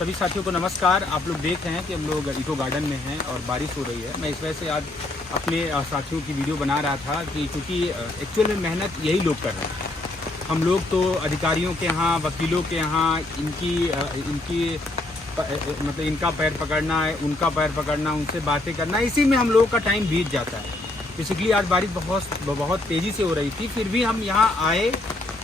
सभी साथियों को नमस्कार। आप लोग देख रहे हैं कि हम लोग इको गार्डन में हैं और बारिश हो रही है। मैं इस वजह से आज अपने साथियों की वीडियो बना रहा था कि क्योंकि एक्चुअल में मेहनत यही लोग कर रहे हैं। हम लोग तो अधिकारियों के यहाँ, वकीलों के यहाँ इनकी मतलब इनका पैर पकड़ना है, उनका पैर पकड़ना, उनसे बातें करना, इसी में हम लोगों का टाइम बीत जाता है। बेसिकली आज बारिश बहुत तेज़ी से हो रही थी, फिर भी हम यहाँ आए।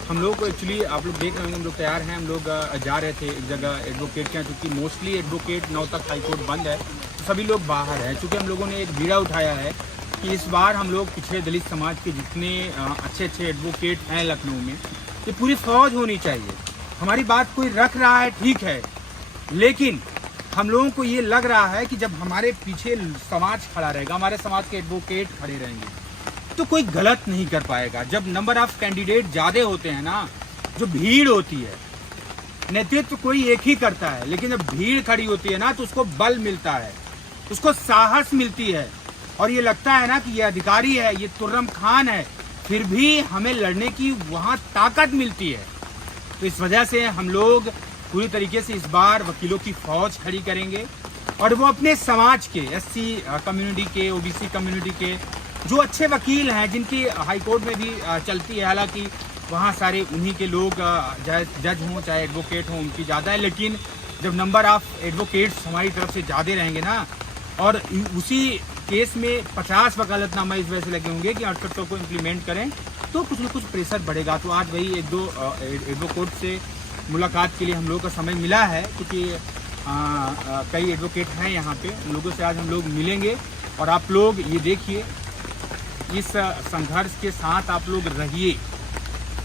हम लोग को एक्चुअली आप लोग देख रहे होंगे, हम लोग तैयार हैं। हम लोग जा रहे थे एक जगह एडवोकेट के यहाँ, क्योंकि मोस्टली एडवोकेट 9 तक हाई कोर्ट बंद है, तो सभी लोग बाहर हैं। चूँकि हम लोगों ने एक बीड़ा उठाया है कि इस बार हम लोग पिछड़े दलित समाज के जितने अच्छे एडवोकेट हैं लखनऊ में, ये पूरी फौज होनी चाहिए। हमारी बात कोई रख रहा है ठीक है, लेकिन हम लोगों को ये लग रहा है कि जब हमारे पीछे समाज खड़ा रहेगा, हमारे समाज के एडवोकेट खड़े रहेंगे, तो कोई गलत नहीं कर पाएगा। जब नंबर ऑफ कैंडिडेट ज़्यादा होते हैं ना, जो भीड़ होती है, नेतृत्व कोई एक ही करता है, लेकिन जब भीड़ खड़ी होती है ना, तो उसको बल मिलता है, उसको साहस मिलती है, और ये लगता है ना कि ये अधिकारी है, ये तुर्रम खान है, फिर भी हमें लड़ने की वहाँ ताकत मिलती है। तो इस वजह से हम लोग पूरी तरीके से इस बार वकीलों की फौज खड़ी करेंगे, और वो अपने समाज के SC कम्युनिटी के, OBC कम्युनिटी के जो अच्छे वकील हैं, जिनकी हाई कोर्ट में भी चलती है, हालांकि वहाँ सारे उन्हीं के लोग जज हों चाहे एडवोकेट हों, उनकी ज़्यादा है, लेकिन जब नंबर ऑफ एडवोकेट्स हमारी तरफ से ज़्यादा रहेंगे ना, और उसी केस में 50 वकालतनामा इस वजह से लगे होंगे कि 68 को इम्प्लीमेंट करें, तो कुछ न कुछ प्रेशर बढ़ेगा। तो आज वही 1-2 एडवोकेट से मुलाकात के लिए हम लोगों का समय मिला है, क्योंकि कई एडवोकेट हैं यहाँ पे, उन लोगों से आज हम लोग मिलेंगे। और आप लोग ये देखिए, इस संघर्ष के साथ आप लोग रहिए,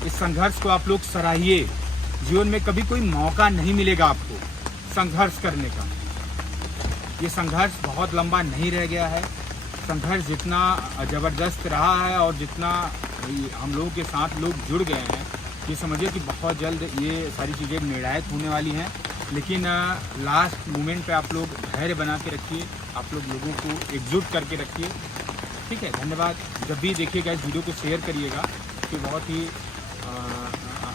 इस संघर्ष को आप लोग सराहिए। जीवन में कभी कोई मौका नहीं मिलेगा आपको संघर्ष करने का। ये संघर्ष बहुत लंबा नहीं रह गया है। संघर्ष जितना ज़बरदस्त रहा है और जितना हम लोगों के साथ लोग जुड़ गए हैं, ये समझिए कि बहुत जल्द ये सारी चीज़ें निर्णायक होने वाली हैं। लेकिन लास्ट मोमेंट पे आप लोग धैर्य बना के रखिए, आप लोग लोगों को एकजुट करके रखिए। ठीक है, धन्यवाद। जब भी देखिएगा इस वीडियो को शेयर करिएगा, कि बहुत ही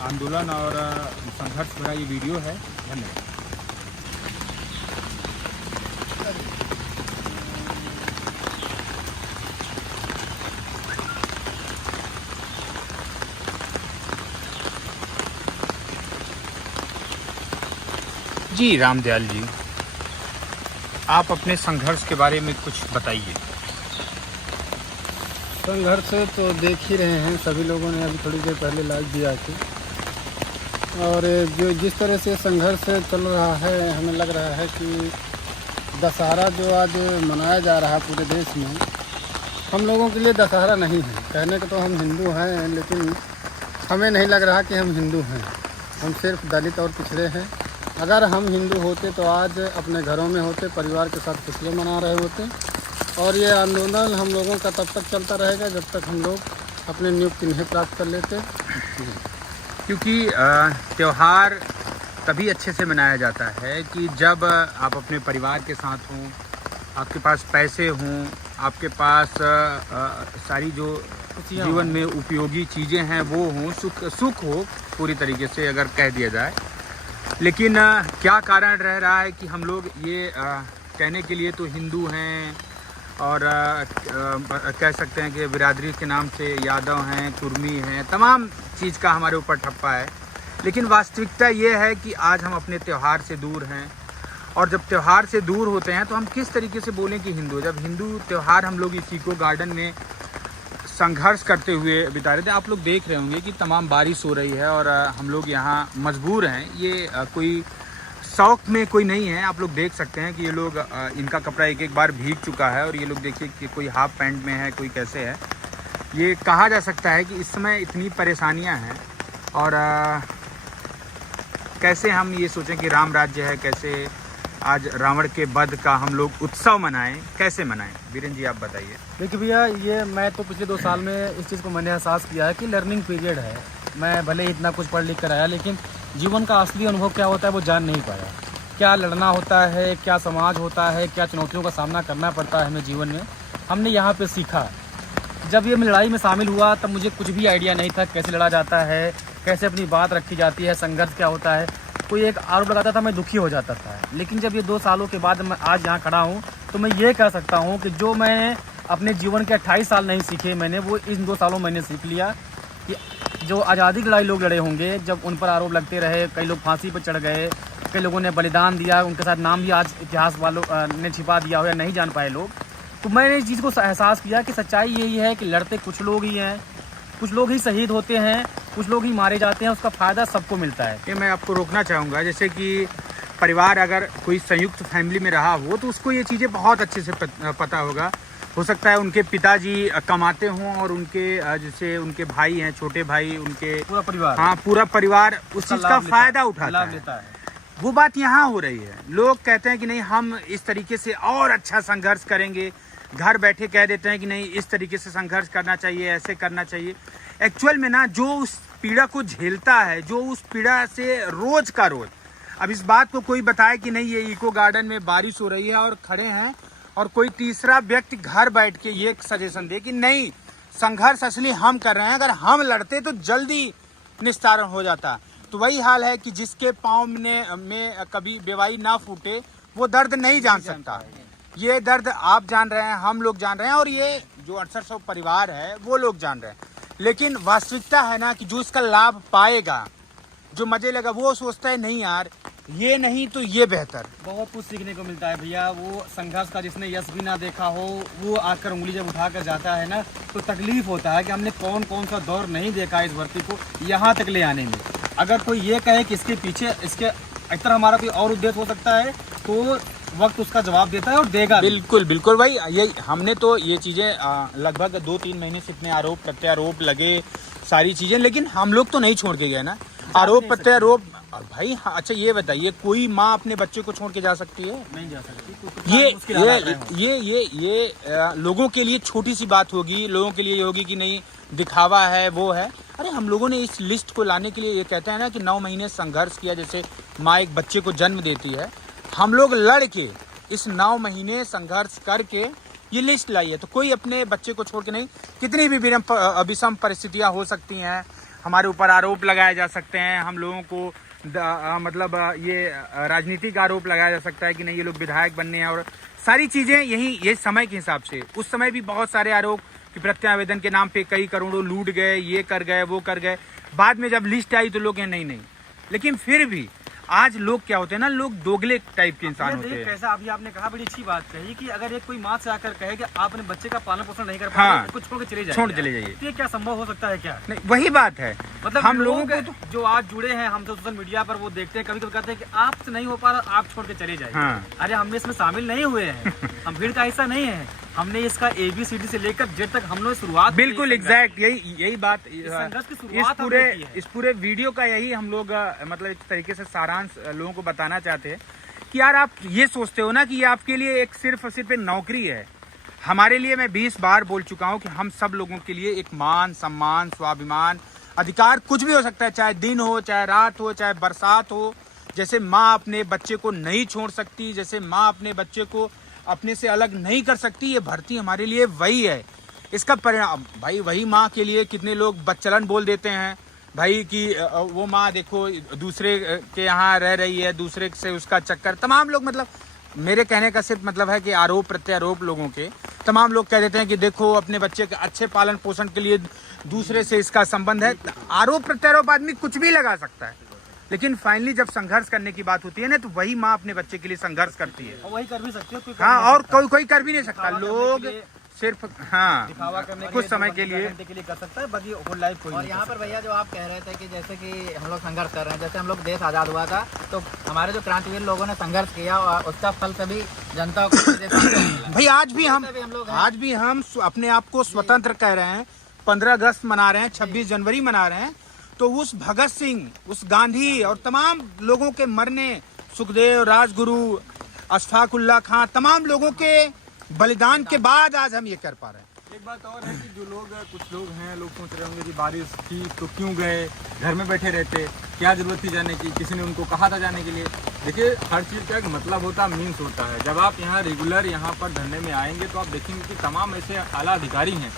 आंदोलन और संघर्ष भरा ये वीडियो है। धन्यवाद। जी रामदयाल जी, आप अपने संघर्ष के बारे में कुछ बताइए। संघर्ष तो देख ही रहे हैं, सभी लोगों ने अभी थोड़ी देर पहले लाइक दिया थी, और जो जिस तरह से संघर्ष चल रहा है, हमें लग रहा है कि दशहरा जो आज मनाया जा रहा है पूरे देश में, हम लोगों के लिए दशहरा नहीं है। कहने को तो हम हिंदू हैं, लेकिन हमें नहीं लग रहा कि हम हिंदू हैं। हम सिर्फ दलित और पिछड़े हैं। अगर हम हिंदू होते तो आज अपने घरों में होते, परिवार के साथ खुशियाँ मना रहे होते, और ये आंदोलन हम लोगों का तब तक चलता रहेगा जब तक हम लोग अपने नियुक्ति नहीं प्राप्त कर लेते। क्योंकि त्यौहार तभी अच्छे से मनाया जाता है कि जब आप अपने परिवार के साथ हों, आपके पास पैसे हों, आपके पास सारी जो जीवन में उपयोगी चीज़ें हैं वो हों, सुख हो पूरी तरीके से, अगर कह दिया जाए। लेकिन क्या कारण रह रहा है कि हम लोग ये कहने के लिए तो हिंदू हैं, और कह सकते हैं कि बिरादरी के नाम से यादव हैं, कुर्मी हैं, तमाम चीज़ का हमारे ऊपर ठप्पा है। लेकिन वास्तविकता ये है कि आज हम अपने त्यौहार से दूर हैं, और जब त्यौहार से दूर होते हैं तो हम किस तरीके से बोलें कि हिंदू। जब हिंदू त्यौहार हम लोग इस इको गार्डन में संघर्ष करते हुए बिता रहे थे। आप लोग देख रहे होंगे कि तमाम बारिश हो रही है, और हम लोग यहाँ मजबूर हैं। ये कोई शौक में कोई नहीं है। आप लोग देख सकते हैं कि ये लोग, इनका कपड़ा एक बार भीग चुका है, और ये लोग देखिए कि कोई हाफ पैंट में है, कोई कैसे है। ये कहा जा सकता है कि इस समय इतनी परेशानियां हैं, और कैसे हम ये सोचें कि राम राज्य है, कैसे आज रावण के वध का हम लोग उत्सव मनाएं, कैसे मनाएं। वीरेंद्र जी आप बताइए। देखिए भैया, ये मैं तो पिछले 2 साल में इस चीज़ को मैंने एहसास किया है कि लर्निंग पीरियड है। मैं भले ही इतना कुछ पढ़ लिख कर आया, लेकिन जीवन का असली अनुभव क्या होता है वो जान नहीं पाया। क्या लड़ना होता है, क्या समाज होता है, क्या चुनौतियों का सामना करना पड़ता है हमें जीवन में, हमने यहाँ पे सीखा। जब ये लड़ाई में शामिल हुआ तब मुझे कुछ भी आइडिया नहीं था कैसे लड़ा जाता है, कैसे अपनी बात रखी जाती है, संघर्ष क्या होता है। कोई एक आरोप लगाता था मैं दुखी हो जाता था, लेकिन जब ये 2 सालों के बाद मैं आज यहाँ खड़ा हूँ तो मैं ये कह सकता हूँ कि जो मैंने अपने जीवन के 28 साल नहीं सीखे मैंने, वो इन 2 सालों मैंने सीख लिया कि जो आज़ादी की लड़ाई लोग लड़े होंगे, जब उन पर आरोप लगते रहे, कई लोग फांसी पर चढ़ गए, कई लोगों ने बलिदान दिया, उनके साथ नाम भी आज इतिहास वालों ने छिपा दिया हो या नहीं जान पाए लोग, तो मैंने इस चीज़ को एहसास किया कि सच्चाई यही है कि लड़ते कुछ लोग ही हैं, कुछ लोग ही शहीद होते हैं, कुछ लोग ही मारे जाते हैं, उसका फ़ायदा सबको मिलता है। ये मैं आपको रोकना चाहूँगा, जैसे कि परिवार अगर कोई संयुक्त फैमिली में रहा हो तो उसको ये चीज़ें बहुत अच्छे से पता होगा। हो सकता है उनके पिताजी कमाते हों और उनके जैसे उनके भाई हैं, छोटे भाई, उनके पूरा परिवार, हाँ पूरा परिवार उस चीज़ का फ़ायदा उठाता है। वो बात यहाँ हो रही है। लोग कहते हैं कि नहीं हम इस तरीके से और अच्छा संघर्ष करेंगे, घर बैठे कह देते हैं कि नहीं इस तरीके से संघर्ष करना चाहिए, ऐसे करना चाहिए। एक्चुअल में ना जो उस पीड़ा को झेलता है, जो उस पीड़ा से रोज का रोज, अब इस बात को कोई बताए कि नहीं ये इको गार्डन में बारिश हो रही है और खड़े हैं, और कोई तीसरा व्यक्ति घर बैठ के ये सजेशन दे कि नहीं संघर्ष असली हम कर रहे हैं, अगर हम लड़ते तो जल्दी निस्तारण हो जाता। तो वही हाल है कि जिसके पाँव में कभी बेवाई ना फूटे वो दर्द नहीं जान सकता। ये दर्द आप जान रहे हैं, हम लोग जान रहे हैं, और ये जो 6800 परिवार है वो लोग जान रहे हैं। लेकिन वास्तविकता है ना कि जो इसका लाभ पाएगा, जो मजे लेगा, वो सोचता है नहीं यार ये नहीं तो ये बेहतर। बहुत कुछ सीखने को मिलता है भैया। वो संघर्ष का जिसने यश भी ना देखा हो, वो आकर उंगली जब उठा कर जाता है ना तो तकलीफ होता है कि हमने कौन कौन सा दौर नहीं देखा इस भर्ती को यहाँ तक ले आने में। अगर कोई ये कहे कि इसके पीछे इसके इस तरह हमारा कोई और उद्देश्य हो सकता है तो वक्त उसका जवाब देता है और देगा। बिल्कुल बिल्कुल भाई, यही हमने तो ये चीज़ें लगभग 2-3 महीने से इतने आरोप प्रत्यारोप लगे सारी चीज़ें, लेकिन हम लोग तो नहीं छोड़ के गए ना आरोप प्रत्यारोप भाई। हाँ, अच्छा ये बताइए कोई माँ अपने बच्चे को छोड़ के जा सकती है? नहीं जा सकती। ये लोगों के लिए छोटी सी बात होगी, लोगों के लिए ये होगी कि नहीं दिखावा है वो है। अरे हम लोगों ने इस लिस्ट को लाने के लिए ये कहते हैं ना कि 9 महीने संघर्ष किया। जैसे माँ एक बच्चे को जन्म देती है, हम लोग लड़ के इस 9 महीने संघर्ष करके ये लिस्ट लाई है। तो कोई अपने बच्चे को छोड़ के नहीं, कितनी भी विषम परिस्थितियाँ हो सकती हैं, हमारे ऊपर आरोप लगाए जा सकते हैं, हम लोगों को मतलब ये राजनीतिक आरोप लगाया जा सकता है कि नहीं ये लोग विधायक बनने हैं, और सारी चीज़ें ये समय के हिसाब से। उस समय भी बहुत सारे आरोप कि प्रत्यावेदन के नाम पे कई करोड़ों लूट गए, ये कर गए, वो कर गए। बाद में जब लिस्ट आई तो लोग हैं नहीं। लेकिन फिर भी आज लोग क्या होते हैं ना, लोग दोगले टाइप के इंसान होते हैं। कैसा अभी आपने कहा, बड़ी अच्छी बात कही कि अगर एक कोई माँ से आकर कहे कि आप अपने बच्चे का पालन पोषण नहीं कर पा रहे, कुछ छोड़ के चले जाइए, तो ये क्या संभव हो सकता है क्या? नहीं, वही बात है। मतलब हम लोगों को जो आज जुड़े हैं हम तो सोशल मीडिया पर वो देखते हैं, कभी कभी कहते हैं कि आपसे नहीं हो पा रहा, आप छोड़ के चले जाइए। हाँ। अरे हमने इसमें शामिल नहीं हुए हैं, हम भीड़ का हिस्सा नहीं है, हमने इसका ABCD से लेकर Z तक हम लोग शुरुआत। बिल्कुल एग्जैक्ट यही बात संघर्ष की शुरुआत इस पूरे वीडियो का यही हम लोग मतलब एक तरीके से सारांश लोगों को बताना चाहते हैं कि यार आप ये सोचते हो ना कि ये आपके लिए एक सिर्फ नौकरी है। हमारे लिए मैं 20 बार बोल चुका हूँ कि हम सब लोगों के लिए एक मान सम्मान स्वाभिमान अधिकार कुछ भी हो सकता है, चाहे दिन हो, चाहे रात हो, चाहे बरसात हो। जैसे माँ अपने बच्चे को नहीं छोड़ सकती, जैसे माँ अपने बच्चे को अपने से अलग नहीं कर सकती, ये भर्ती हमारे लिए वही है। इसका परिणाम भाई वही माँ के लिए कितने लोग बच्चलन बोल देते हैं भाई कि वो माँ देखो दूसरे के यहाँ रह रही है, दूसरे से उसका चक्कर। तमाम लोग, मतलब मेरे कहने का सिर्फ मतलब है कि आरोप प्रत्यारोप लोगों के तमाम लोग कह देते हैं कि देखो अपने बच्चे के अच्छे पालन पोषण के लिए दूसरे से इसका संबंध है। आरोप प्रत्यारोप आदमी कुछ भी लगा सकता है, लेकिन फाइनली जब संघर्ष करने की बात होती है ना तो वही माँ अपने बच्चे के लिए संघर्ष करती है। और वही कर भी सकती है। हाँ, और कोई कर भी नहीं सकता। लोग सिर्फ दिखावा करने कुछ समय के लिए कर सकता है, बाकी होल लाइफ कोई। और यहाँ पर भैया जो आप कह रहे थे कि जैसे कि हम लोग संघर्ष कर रहे हैं, जैसे हम लोग देश आज़ाद हुआ था तो हमारे जो क्रांतिवीर लोगों ने संघर्ष किया और उसका फल सभी जनता को भाई आज भी हम अपने आप को स्वतंत्र कह रहे हैं, 15 अगस्त मना रहे हैं, 26 जनवरी मना रहे हैं। तो उस भगत सिंह, उस गांधी और तमाम लोगों के मरने, सुखदेव, राजगुरु, अशफाक उल्लाह खां, तमाम लोगों के बलिदान के बाद आज हम ये कर पा रहे हैं। एक बात और है कि जो लोग, कुछ लोग हैं, लोग सोच रहे होंगे कि बारिश थी तो क्यों गए, घर में बैठे रहते, क्या जरूरत थी जाने की, किसी ने उनको कहा था जाने के लिए। देखिए हर चीज़ का एक मतलब होता है, मीन्स होता है। जब आप यहाँ रेगुलर यहाँ पर धरने में आएंगे तो आप देखेंगे कि तमाम ऐसे आला अधिकारी हैं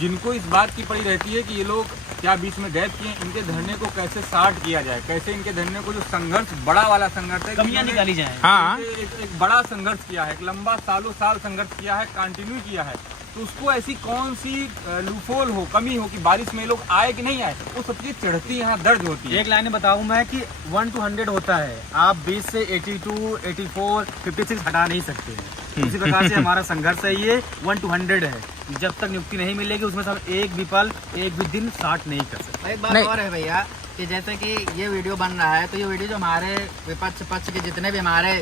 जिनको इस बात की पड़ी रहती है कि ये लोग क्या बीच में गैप किए, इनके धरने को कैसे स्टार्ट किया जाए, कैसे इनके धरने को जो संघर्ष, बड़ा वाला संघर्ष है, कमियां निकाली जाए। हाँ एक बड़ा संघर्ष किया है, एक लंबा सालों साल संघर्ष किया है, कंटिन्यू किया है, तो उसको ऐसी कौन सी लूफोल हो, कमी हो कि बारिश में लोग आए कि नहीं आए, वो सब चीज चढ़ती यहाँ दर्ज होती है। एक लाइन में बताऊं मैं कि 1 to 100 होता है, आप 20 से 82, 84, 56 हटा नहीं सकते हैं। उसी प्रकार से हमारा संघर्ष है, ये 1 to 100 है। जब तक नियुक्ति नहीं मिलेगी उसमें से हम एक भी पल, एक भी दिन स्टार्ट नहीं कर सकते। एक बात और है भैया कि जैसे कि ये वीडियो बन रहा है, तो ये वीडियो जो हमारे विपक्ष पक्ष के जितने भी हमारे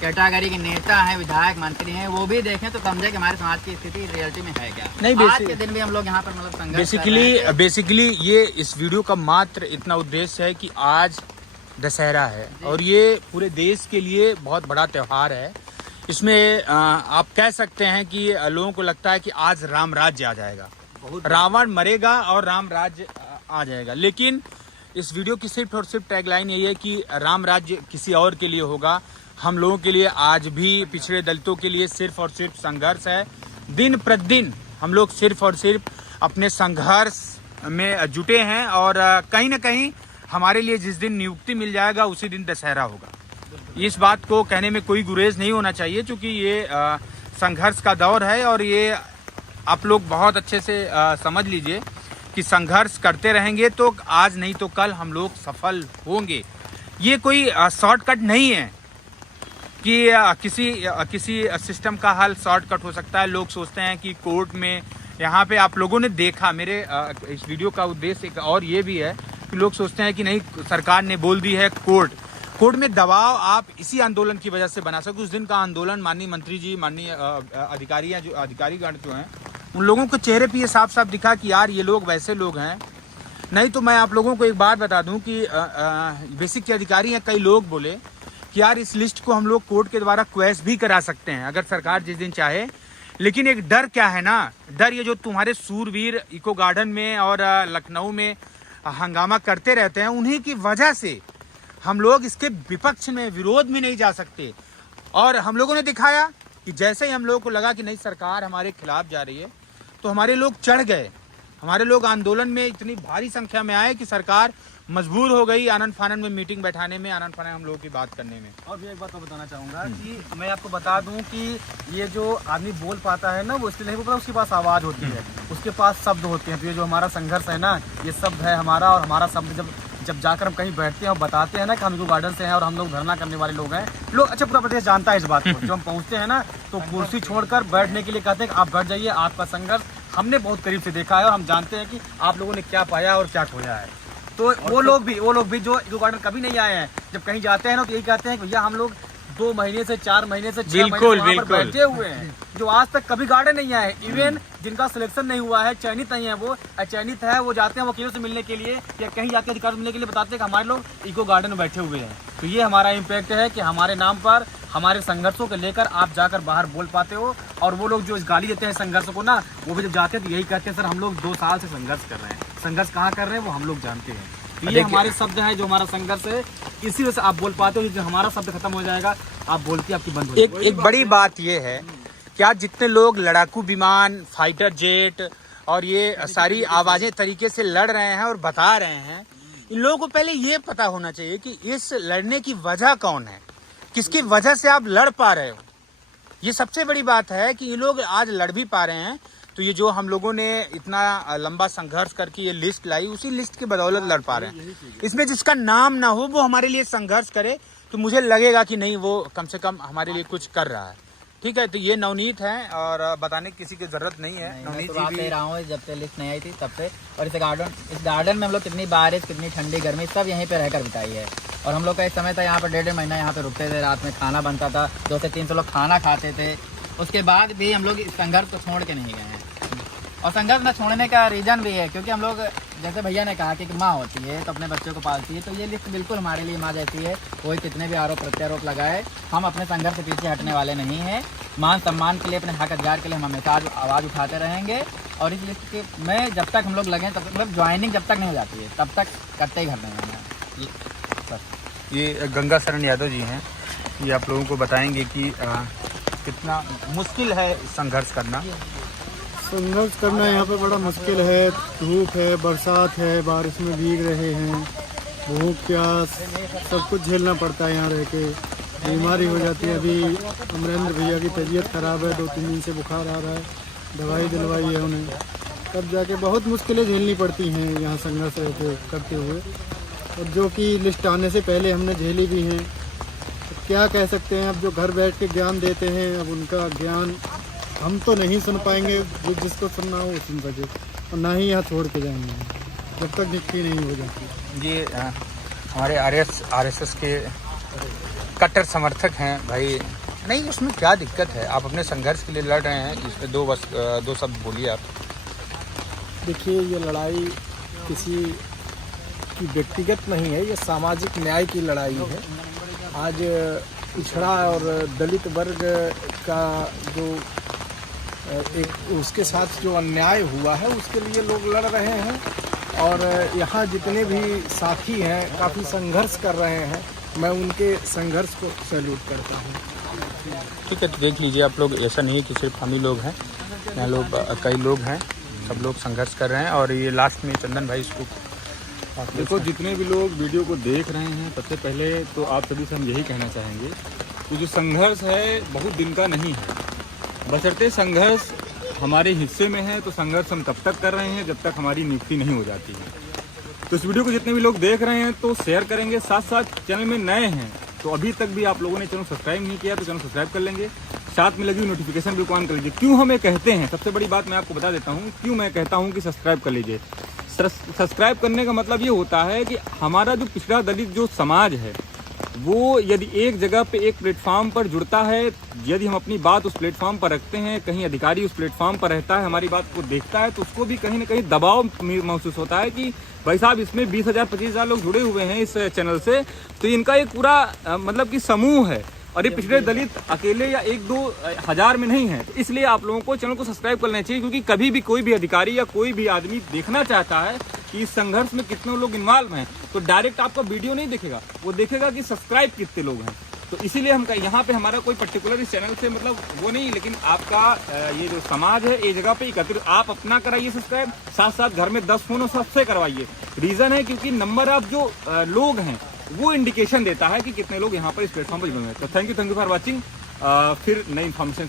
कैटेगरी के नेता हैं, विधायक, मंत्री हैं, वो भी देखें तो समझे कि हमारे समाज की स्थिति रियलिटी में है क्या। नहीं, आज के दिन भी हम लोग यहाँ पर मतलब संघर्ष कर रहे हैं। बेसिकली ये इस वीडियो का मात्र इतना उद्देश्य है कि आज दशहरा है और ये पूरे देश के लिए बहुत बड़ा त्योहार है। इसमें आप कह सकते हैं कि लोगों को लगता है कि आज राम राज्य आ जाएगा, रावण मरेगा और राम राज्य आ जाएगा। लेकिन इस वीडियो की सिर्फ और सिर्फ टैगलाइन यही है कि राम राज्य किसी और के लिए होगा, हम लोगों के लिए आज भी पिछड़े दलितों के लिए सिर्फ और सिर्फ संघर्ष है। दिन प्रतिदिन हम लोग सिर्फ और सिर्फ अपने संघर्ष में जुटे हैं और कहीं ना कहीं हमारे लिए जिस दिन नियुक्ति मिल जाएगा उसी दिन दशहरा होगा। इस बात को कहने में कोई गुरेज नहीं होना चाहिए, क्योंकि ये संघर्ष का दौर है और ये आप लोग बहुत अच्छे से समझ लीजिए कि संघर्ष करते रहेंगे तो आज नहीं तो कल हम लोग सफल होंगे। ये कोई शॉर्टकट नहीं है कि किसी सिस्टम का हल शॉर्टकट हो सकता है। लोग सोचते हैं कि कोर्ट में, यहाँ पे आप लोगों ने देखा, मेरे इस वीडियो का उद्देश्य एक और ये भी है कि लोग सोचते हैं कि नहीं सरकार ने बोल दी है, कोर्ट में दबाव आप इसी आंदोलन की वजह से बना सकते। उस दिन का आंदोलन माननीय मंत्री जी, माननीय अधिकारीगण जो हैं, उन लोगों के चेहरे पे ये साफ साफ दिखा कि यार ये लोग वैसे लोग हैं। नहीं तो मैं आप लोगों को एक बात बता दूं कि बेसिक के अधिकारी हैं, कई लोग बोले कि यार इस लिस्ट को हम लोग कोर्ट के द्वारा क्वेश भी करा सकते हैं अगर सरकार जिस दिन चाहे। लेकिन एक डर क्या है ना, डर ये जो तुम्हारे सूरवीर इको गार्डन में और लखनऊ में हंगामा करते रहते हैं, उन्हीं की वजह से हम लोग इसके विपक्ष में, विरोध में नहीं जा सकते। और हम लोगों ने दिखाया कि जैसे ही हम लोगों को लगा कि नहीं सरकार हमारे खिलाफ जा रही है, तो हमारे लोग चढ़ गए, हमारे लोग आंदोलन में इतनी भारी संख्या में आए कि सरकार मजबूर हो गई आनंद फानन में मीटिंग बैठाने में, आनंद फानन हम लोगों की बात करने में। और भी एक बात तो बताना चाहूँगा कि मैं आपको बता दूं कि ये जो आदमी बोल पाता है ना, वो इसलिए नहीं बोल पाता, उसके पास आवाज़ होती है, उसके पास शब्द होते हैं। तो ये जो हमारा संघर्ष है ना, ये शब्द है हमारा, और हमारा शब्द जब जाकर हम कहीं बैठते हैं और बताते हैं ना कि हम इको गार्डन से हैं और हम लोग धरना करने वाले लोग हैं, लोग अच्छा पूरा प्रदेश जानता है इस बात को। जब हम पहुँचते हैं ना तो कुर्सी छोड़कर बैठने के लिए कहते हैं कि आप बैठ जाइए, आपका संघर्ष हमने बहुत करीब से देखा है और हम जानते हैं कि आप लोगों ने क्या पाया और क्या खोया है। तो वो लोग भी जो इको गार्डन कभी नहीं आए हैं, जब कहीं जाते हैं ना तो यही कहते हैं कि भैया हम लोग 2 महीने से 4 महीने से 6 महीने वहाँ पर बैठे हुए हैं, जो आज तक कभी गार्डन नहीं आए। इवन जिनका सिलेक्शन नहीं हुआ है, चयनित नहीं है, वो अचयनित है, वो जाते हैं वकीलों से मिलने के लिए या कहीं जाके अधिकार मिलने के लिए, बताते हैं कि हमारे लोग इको गार्डन में बैठे हुए हैं। तो ये हमारा इम्पैक्ट है कि हमारे नाम पर, हमारे संघर्षों को लेकर आप जाकर बाहर बोल पाते हो। और वो लोग जो इस गाली देते हैं संघर्ष को ना, वो भी जब जाते हैं तो यही कहते हैं सर हम लोग 2 साल से संघर्ष कर रहे हैं। संघर्ष कहाँ कर रहे हैं वो हम लोग जानते हैं। ये हमारे शब्द हैं, जो हमारा संघर्ष है, इसी वजह से आप बोल पाते हो। जो हमारा शब्द खत्म हो जाएगा, आप बोलती आपकी बंद हो जाएगी। एक बड़ी बात ये है कि आज जितने लोग लड़ाकू विमान, फाइटर जेट और ये सारी आवाजें तरीके से लड़ रहे हैं और बता रहे हैं, इन लोगों को पहले ये पता होना चाहिए कि इस लड़ने की वजह कौन है, किसकी वजह से आप लड़ पा रहे हो। ये सबसे बड़ी बात है कि ये लोग आज लड़ भी पा रहे हैं। तो ये जो हम लोगों ने इतना लंबा संघर्ष करके ये लिस्ट लाई, उसी लिस्ट की बदौलत लड़ पा रहे हैं। इसमें जिसका नाम ना हो वो हमारे लिए संघर्ष करे तो मुझे लगेगा कि नहीं, वो कम से कम हमारे लिए कुछ कर रहा है। ठीक है, तो ये नवनीत है और बताने की किसी की जरूरत नहीं है। नवनीत जी भी रहा हूँ जब से लिस्ट नहीं आई थी तब से। और इस गार्डन में हम लोग कितनी बारिश, कितनी ठंडी, गर्मी सब यहीं पे रहकर बिताई है। और हम लोग का एक समय था यहाँ पर 1.5 महीना यहाँ पे रुकते थे, रात में खाना बनता था, 200 से 300 लोग खाना खाते थे। उसके बाद भी हम लोग इस संघर्ष को छोड़ के नहीं गए हैं। और संघर्ष न छोड़ने का रीज़न भी है क्योंकि हम लोग, जैसे भैया ने कहा कि माँ होती है तो अपने बच्चों को पालती है, तो ये लिस्ट बिल्कुल हमारे लिए माँ जैसी है। कोई कितने भी आरोप प्रत्यारोप लगाए, हम अपने संघर्ष से पीछे हटने वाले नहीं हैं। मान सम्मान के लिए, अपने हक अधिकार के लिए हम हमेशा आवाज़ उठाते रहेंगे। और इस लिस्ट के में जब तक हम लोग लगें, तब मतलब ज्वाइनिंग जब तक नहीं हो जाती है तब तक करते ही घर में रहना। ये गंगा शरण यादव जी हैं, ये आप लोगों को बताएंगे कि कितना मुश्किल है संघर्ष करना। संघर्ष करना यहाँ पे बड़ा मुश्किल है। धूप है, बरसात है, बारिश में भीग रहे हैं, भूख प्यास सब कुछ झेलना पड़ता है। यहाँ रह के बीमारी हो जाती है। अभी अमरेंद्र भैया की तबीयत खराब है, 2-3 दिन से बुखार आ रहा है, दवाई दिलवाई है उन्हें। तब जाके बहुत मुश्किलें झेलनी पड़ती हैं यहाँ संघर्ष रहते करते हुए, और जो कि लिस्ट आने से पहले हमने झेली भी हैं। तो क्या कह सकते हैं, अब जो घर बैठ के ज्ञान देते हैं, अब उनका ज्ञान हम तो नहीं सुन पाएंगे। जिसको सुनना हो वो सुन सके, और ना ही यहाँ छोड़ के जाएंगे जब तक नियुक्ति नहीं हो जाती। ये हमारे आरएसएस के कट्टर समर्थक हैं भाई। नहीं, उसमें क्या दिक्कत है? आप अपने संघर्ष के लिए लड़ रहे हैं, इसमें दो शब्द बोलिए आप। देखिए, ये लड़ाई किसी की व्यक्तिगत नहीं है, ये सामाजिक न्याय की लड़ाई है। आज पिछड़ा और दलित वर्ग का जो एक उसके साथ जो अन्याय हुआ है उसके लिए लोग लड़ रहे हैं, और यहाँ जितने भी साथी हैं काफ़ी संघर्ष कर रहे हैं। मैं उनके संघर्ष को सैल्यूट करता हूँ। ठीक है, देख लीजिए आप लोग, ऐसा नहीं है कि सिर्फ हम ही लोग हैं, यहाँ लोग कई लोग हैं, सब लोग संघर्ष कर रहे हैं। और ये लास्ट में चंदन भाई इसको देखो, जितने भी लोग वीडियो को देख रहे हैं, सबसे पहले तो आप सभी से हम यही कहना चाहेंगे कि जो संघर्ष है बहुत दिन का नहीं है। बशर्ते संघर्ष हमारे हिस्से में है तो संघर्ष हम तब तक कर रहे हैं जब तक हमारी नियुक्ति नहीं हो जाती है। तो इस वीडियो को जितने भी लोग देख रहे हैं तो शेयर करेंगे, साथ साथ चैनल में नए हैं तो अभी तक भी आप लोगों ने चैनल सब्सक्राइब नहीं किया तो चैनल सब्सक्राइब कर लेंगे, साथ में लगी हुई नोटिफिकेशन भी ऑन कर लीजिए। क्यों हमें कहते हैं, सबसे बड़ी बात मैं आपको बता देता हूँ क्यों मैं कहता हूँ कि सब्सक्राइब कर लीजिए। सब्सक्राइब करने का मतलब ये होता है कि हमारा जो पिछड़ा दलित जो समाज है वो यदि एक जगह पे एक प्लेटफॉर्म पर जुड़ता है, यदि हम अपनी बात उस प्लेटफॉर्म पर रखते हैं, कहीं अधिकारी उस प्लेटफॉर्म पर रहता है, हमारी बात को देखता है, तो उसको भी कहीं ना कहीं दबाव महसूस होता है कि भाई साहब इसमें 20,000-25,000 लोग जुड़े हुए हैं इस चैनल से, तो इनका एक पूरा मतलब कि समूह है और ये पिछड़े दलित अकेले या 1-2 हज़ार में नहीं है। तो इसलिए आप लोगों को चैनल को सब्सक्राइब करना चाहिए, क्योंकि कभी भी कोई भी अधिकारी या कोई भी आदमी देखना चाहता है कि इस संघर्ष में कितने लोग इन्वॉल्व हैं, तो डायरेक्ट आपका वीडियो नहीं देखेगा, वो देखेगा कि सब्सक्राइब कितने लोग हैं। तो इसीलिए हम यहाँ पे हमारा कोई पर्टिकुलर इस चैनल से मतलब वो नहीं, लेकिन आपका ये जो समाज है एक जगह पे एकत्रित, आप अपना कराइए सब्सक्राइब, साथ साथ घर में 10 फोन सबसे करवाइए। रीजन है क्योंकि नंबर ऑफ जो लोग हैं वो इंडिकेशन देता है कि कितने लोग यहाँ पर इस प्लेटफॉर्म पर जुड़े हुए हैं। तो थैंक यू फॉर वॉचिंग। फिर नई इन्फॉर्मेशन